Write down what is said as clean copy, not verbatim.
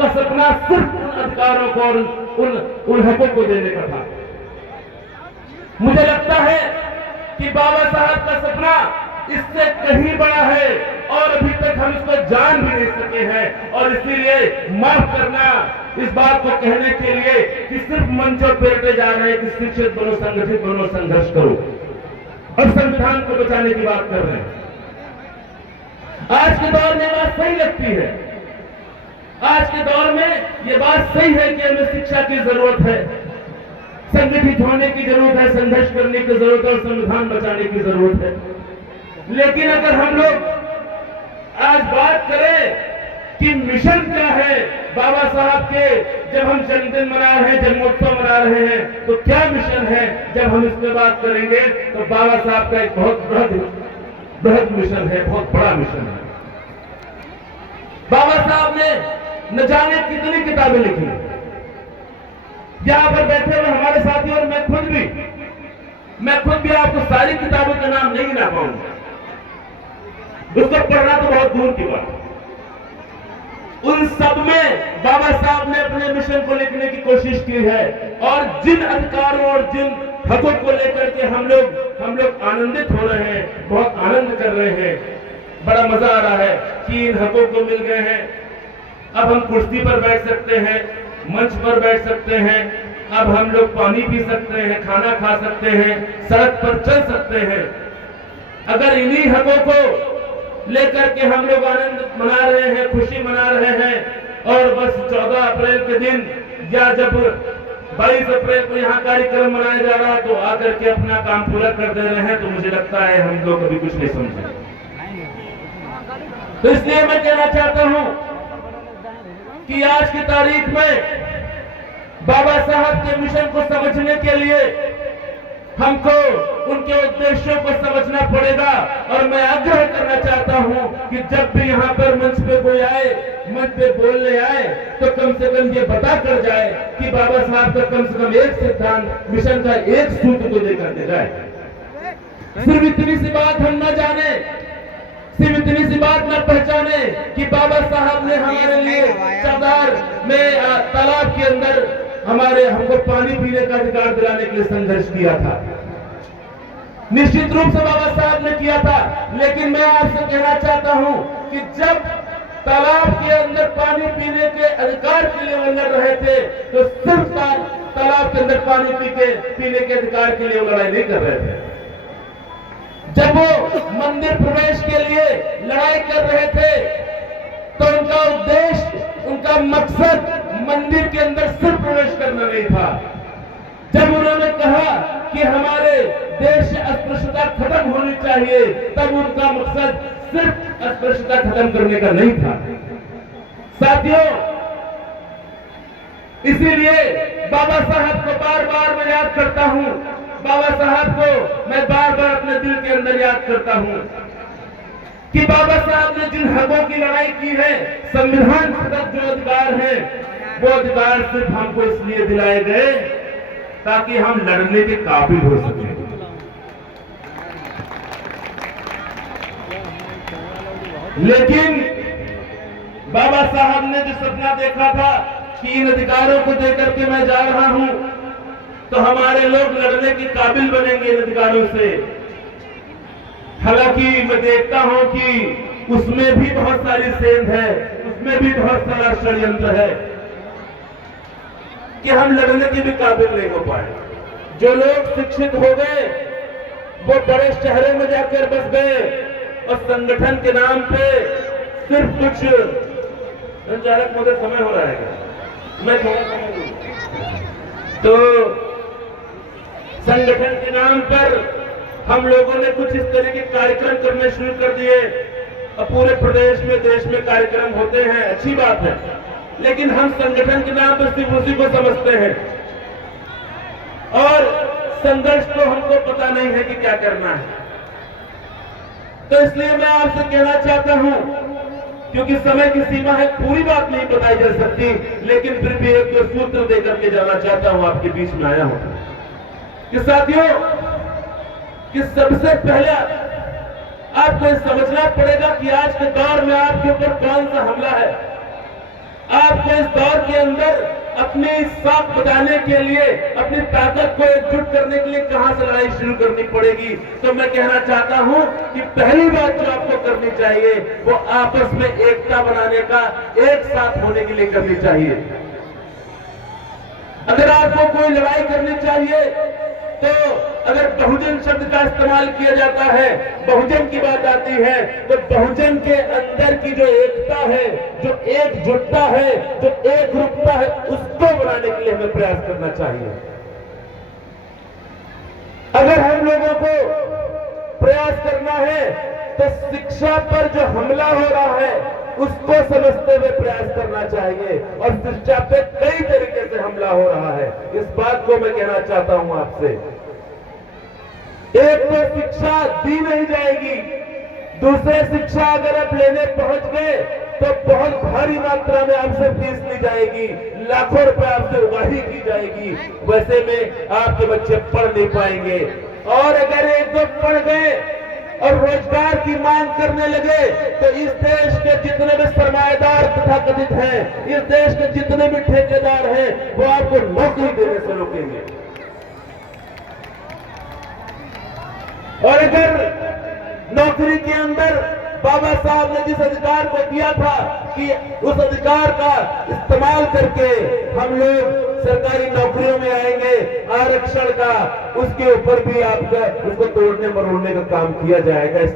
आपका सपना सिर्फ उन अधिकारों को और उन हकों को देने का था। मुझे लगता है कि बाबा साहब का सपना इससे कहीं बड़ा है और अभी तक हम इसको जान भी नहीं सके हैं। और इसीलिए माफ करना इस बात को कहने के लिए कि सिर्फ मंचों पे रटे जा रहे हैं कि शिक्षित बनो, संगठित बनो, संघर्ष करो और संविधान को बचाने की बात कर रहे हैं। आज के दौर में बात सही लगती है, आज के दौर में ये बात सही है कि हमें शिक्षा की जरूरत है, संगठित होने की जरूरत है, संघर्ष करने की जरूरत है और संविधान बचाने की जरूरत है। लेकिन अगर हम लोग आज बात करें कि मिशन क्या है बाबा साहब के, जब हम जन्मदिन मना रहे हैं, जन्मोत्सव मना रहे हैं, तो क्या मिशन है, जब हम इस पे बात करेंगे तो बाबा साहब का एक बहुत बृहद मिशन है, बहुत बड़ा मिशन है। बाबा साहब ने न जाने कितनी किताबें लिखी। यहां पर बैठे हुए हमारे साथी और मैं खुद भी आपको सारी किताबों का नाम नहीं गिना पाऊंगा, उसको पढ़ना तो बहुत दूर की बात। उन सब में बाबा साहब ने अपने मिशन को लिखने की कोशिश की है और जिन अधिकारों और जिन हकों को लेकर के हम लोग आनंदित हो रहे हैं, बहुत आनंद कर रहे हैं, बड़ा मजा आ रहा है कि इन हकों को मिल गए हैं। अब हम कुर्सी पर बैठ सकते हैं, मंच पर बैठ सकते हैं, अब हम लोग पानी पी सकते हैं, खाना खा सकते हैं, सड़क पर चल सकते हैं। अगर इन्हीं हकों को लेकर के हम लोग आनंद मना रहे हैं, खुशी मना रहे हैं और बस 14 अप्रैल के दिन या जब 22 अप्रैल को यहाँ कार्यक्रम मनाया जा रहा है तो आकर के अपना काम पूरा कर दे रहे हैं, तो मुझे लगता है हम लोग कभी कुछ नहीं समझे। तो इसलिए मैं कहना चाहता हूं कि आज की तारीख में बाबा साहब के मिशन को समझने के लिए हमको उनके उद्देश्यों को समझना पड़ेगा। और मैं आग्रह करना चाहता हूं कि जब भी यहाँ पर मंच पे कोई आए, मंच पे बोलने आए, तो कम से कम ये बता कर जाए कि बाबा साहब का कम से कम एक सिद्धांत, मिशन का एक सूत्र को लेकर के जाए। सिर्फ इतनी सी बात हम न जाने, सिर्फ इतनी सी बात न पहचाने कि बाबा साहब ने हमारे लिए चौदार में तालाब के अंदर हमको पानी पीने का अधिकार दिलाने के लिए संघर्ष किया था। निश्चित रूप से बाबा साहब ने किया था, लेकिन मैं आपसे कहना चाहता हूं कि जब तालाब के अंदर पानी पीने के अधिकार के लिए वो लड़ रहे थे तो सिर्फ तालाब के अंदर पानी पीने के अधिकार के लिए वो लड़ाई नहीं कर रहे थे। जब वो मंदिर प्रवेश के लिए लड़ाई कर रहे थे तो उनका उद्देश्य, उनका मकसद मंदिर के अंदर सिर्फ प्रवेश करना नहीं था। जब उन्होंने कहा कि हमारे देश से अस्पृश्यता खत्म होनी चाहिए, तब उनका मकसद सिर्फ अस्पृश्यता खत्म करने का नहीं था। साथियों, इसीलिए बाबा साहब को बार बार मैं याद करता हूं, बाबा साहब को मैं बार बार अपने दिल के अंदर याद करता हूं कि बाबा साहब ने जिन हकों की लड़ाई की है, संविधान तक जो अधिकार है, वो अधिकार सिर्फ हमको इसलिए दिलाए गए ताकि हम लड़ने के काबिल हो सकें। लेकिन बाबा साहब ने जो सपना देखा था कि इन अधिकारों को देकर के मैं जा रहा हूं तो हमारे लोग लड़ने के काबिल बनेंगे इन अधिकारों से। हालांकि मैं देखता हूं कि उसमें भी बहुत सारी सेंध है, उसमें भी बहुत सारा षड्यंत्र है कि हम लड़ने के भी काबिल नहीं हो पाए। जो लोग शिक्षित हो गए वो बड़े शहरों में जाकर बस गए और संगठन के नाम पे सिर्फ कुछ संचालक मुझे समय हो रहा है, मैं थोड़ा समय तो संगठन के नाम पर हम लोगों ने कुछ इस तरह के कार्यक्रम करने शुरू कर दिए और पूरे प्रदेश में, देश में कार्यक्रम होते हैं, अच्छी बात है, लेकिन हम संगठन के नाम पर सिर्फ उसी को समझते हैं और संघर्ष तो हमको पता नहीं है कि क्या करना है। तो इसलिए मैं आपसे कहना चाहता हूं, क्योंकि समय की सीमा है, पूरी बात नहीं बताई जा सकती, लेकिन फिर भी एक दो सूत्र देकर के जाना चाहता हूं, आपके बीच में आया हूं कि साथियों, कि सबसे पहले आपको समझना पड़ेगा कि आज के दौर में आपके ऊपर कौन सा हमला है। आपको इस दौर के अंदर अपनी साख बचाने के लिए, अपनी ताकत को एकजुट करने के लिए कहां से लड़ाई शुरू करनी पड़ेगी। तो मैं कहना चाहता हूं कि पहली बात जो आपको करनी चाहिए वो आपस में एकता बनाने का, एक साथ होने के लिए करनी चाहिए। अगर आपको कोई लड़ाई करनी चाहिए तो अगर बहुजन शब्द का इस्तेमाल किया जाता है, बहुजन की बात आती है, तो बहुजन के अंदर की जो एकता है, जो एकजुटता है, जो एक रूपता है, उसको बनाने के लिए हमें प्रयास करना चाहिए। अगर हम लोगों को प्रयास करना है तो शिक्षा पर जो हमला हो रहा है उसको समझते हुए प्रयास करना चाहिए, और शिक्षा पे कई तरीके से हमला हो रहा है। इस बात को मैं कहना चाहता हूं आपसे। एक तो शिक्षा दी नहीं जाएगी, दूसरे शिक्षा अगर आप लेने पहुंच गए तो बहुत भारी मात्रा में आपसे फीस ली जाएगी, लाखों रुपए आपसे उगाही की जाएगी, वैसे में आपके बच्चे पढ़ नहीं पाएंगे। और अगर एक दो पढ़ गए और रोजगार की मांग करने लगे तो इस देश के जितने भी सरमाएदार तथा कथित हैं, इस देश के जितने भी ठेकेदार हैं, वो आपको नौकरी देने से रोकेंगे। और अगर नौकरी के अंदर बाबा साहब ने जिस अधिकार को दिया था कि उस अधिकार का इस्तेमाल करके हम लोग सरकारी नौकरियों में आएंगे, आरक्षण का, उसके ऊपर भी आपका उसको तोड़ने मरोड़ने का काम किया जाएगा।